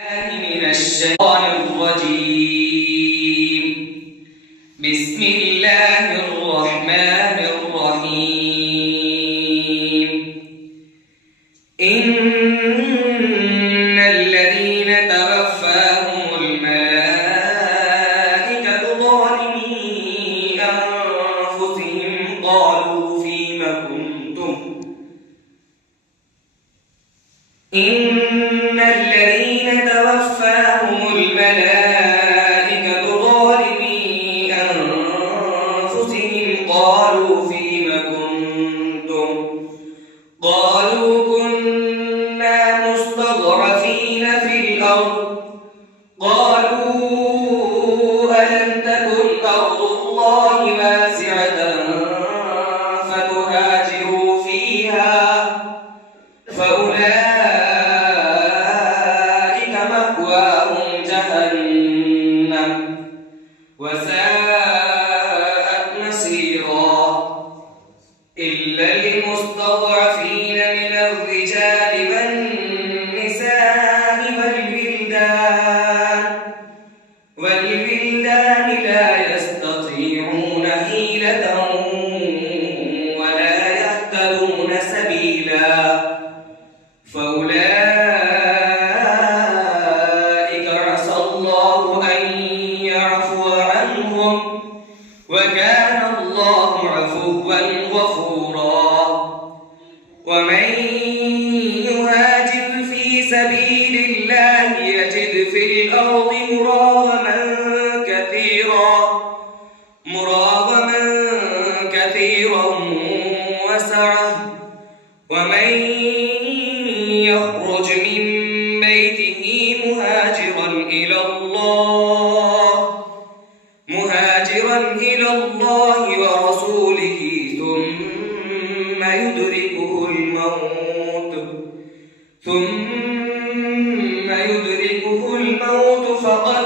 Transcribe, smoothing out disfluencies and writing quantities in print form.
من الشيطان الرجيم. بسم الله الرحمن الرحيم. إن الذين توفاهم الملائكة ظالمي أنفسهم قالوا فيم كنتم إن الذين توفاهم الملائكة ظالمي أنفسهم قالوا فيم كنتم قالوا كنا مستضعفين في الأرض قالوا ألم تكن أرض الله واسعة فتهاجروا فيها فأولئك مأواهم جهنم وساءت مصيرا إلا المستضعفين من الرجال والنساء والولدان لا يستطيعون حيلة ولا يهتدون سبيلا فأولئك عسى الله أن يعفو عنهم وكان الله عفوا غفورا. ومن يهاجر في سبيل الله يجد في الأرض مراغما كثيرا وسعة ومن يخرج من بيته مهاجرا إلى الله ورسوله ثم يدركه الموت فقد